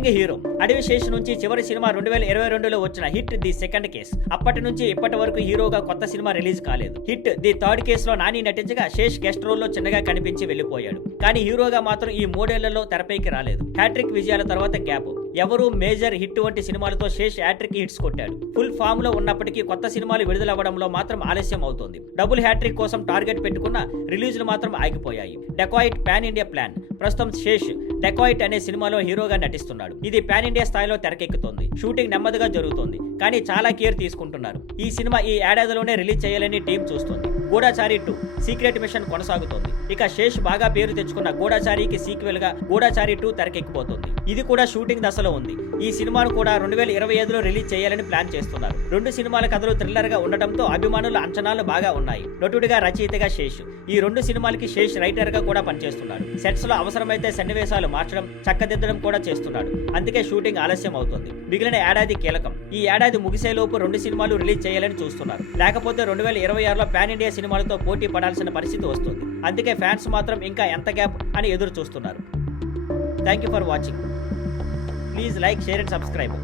Young hero. అడవి శేష్ నుంచి చివరి సినిమా 2022లో వచ్చిన హిట్ ది సెకండ్ కేస్. అప్పటి నుంచి ఇప్పటి వరకు హీరోగా కొత్త సినిమా రిలీజ్ కాలేదు. హిట్ ది థర్డ్ కేసులో నాని నటించగా శేష్ గెస్ట్ రోల్లో చిన్నగా కనిపించి వెళ్లిపోయాడు. కానీ హీరోగా మాత్రం ఈ 3 ఏళ్లలో తెరపైకి రాలేదు. హ్యాట్రిక్ విజయాల తర్వాత గ్యాప్. ఎవరు మేజర్ హిట్ వంటి సినిమాలతో శేష్ హ్యాట్రిక్ హిట్స్ కొట్టాడు. ఫుల్ ఫామ్ లో ఉన్నప్పటికీ కొత్త సినిమాలు విడుదలవ్వడంలో మాత్రం ఆలస్యం అవుతోంది. డబుల్ హ్యాట్రిక్ కోసం టార్గెట్ పెట్టుకున్న రిలీజులు మాత్రం ఆగిపోయాయి. Dacoit pan India plan. ప్రస్తుతం శేష్ డెకాయిట్ అనే సినిమాలో హీరోగా నటిస్తున్నాడు. ఇది పాన్ ఇండియా స్థాయిలో తెరకెక్కుతోంది. షూటింగ్ నెమ్మదిగా జరుగుతోంది, కానీ చాలా కేర్ తీసుకుంటున్నారు. ఈ సినిమా ఈ ఏడాదిలోనే రిలీజ్ చేయాలని టీం చూస్తోంది. గూఢచారి 2 సీక్రెట్ మిషన్ కొనసాగుతోంది. ఇక శేష్ బాగా పేరు తెచ్చుకున్న గూఢచారికి సీక్వెల్ గా గూఢచారి 2 తెరకెక్కిపోతుంది. ఇది కూడా షూటింగ్ దశలో ఉంది. ఈ సినిమాను కూడా 2025లో రిలీజ్ చేయాలని ప్లాన్ చేస్తున్నారు. 2 సినిమాల కథలు థ్రిల్లర్ గా ఉండటంతో అభిమానుల అంచనాలు బాగా ఉన్నాయి. నటుడిగా రచయితగా శేష్. ఈ 2 సినిమాలకి శేష్ రైటర్ గా కూడా పనిచేస్తున్నాడు. సెట్స్ లో అవసరమైతే సన్నివేశాలు మార్చడం, చక్కదిద్దడం కూడా చేస్తున్నాడు. అందుకే షూటింగ్ ఆలస్యం అవుతుంది. మిగిలిన ఏడాది కీలకం. ఈ ఏడాది ముగిసేలోపు 2 సినిమాలు రిలీజ్ చేయాలని చూస్తున్నారు. లేకపోతే 2026లో పాన్ ఇండియా సినిమాలతో పోటీ పడాల్సిన పరిస్థితి వస్తుంది. అందుకే ఫ్యాన్స్ మాత్రం ఇంకా ఎంత గ్యాప్ అని ఎదురు చూస్తున్నారు. Thank you for watching. Please like, share and subscribe.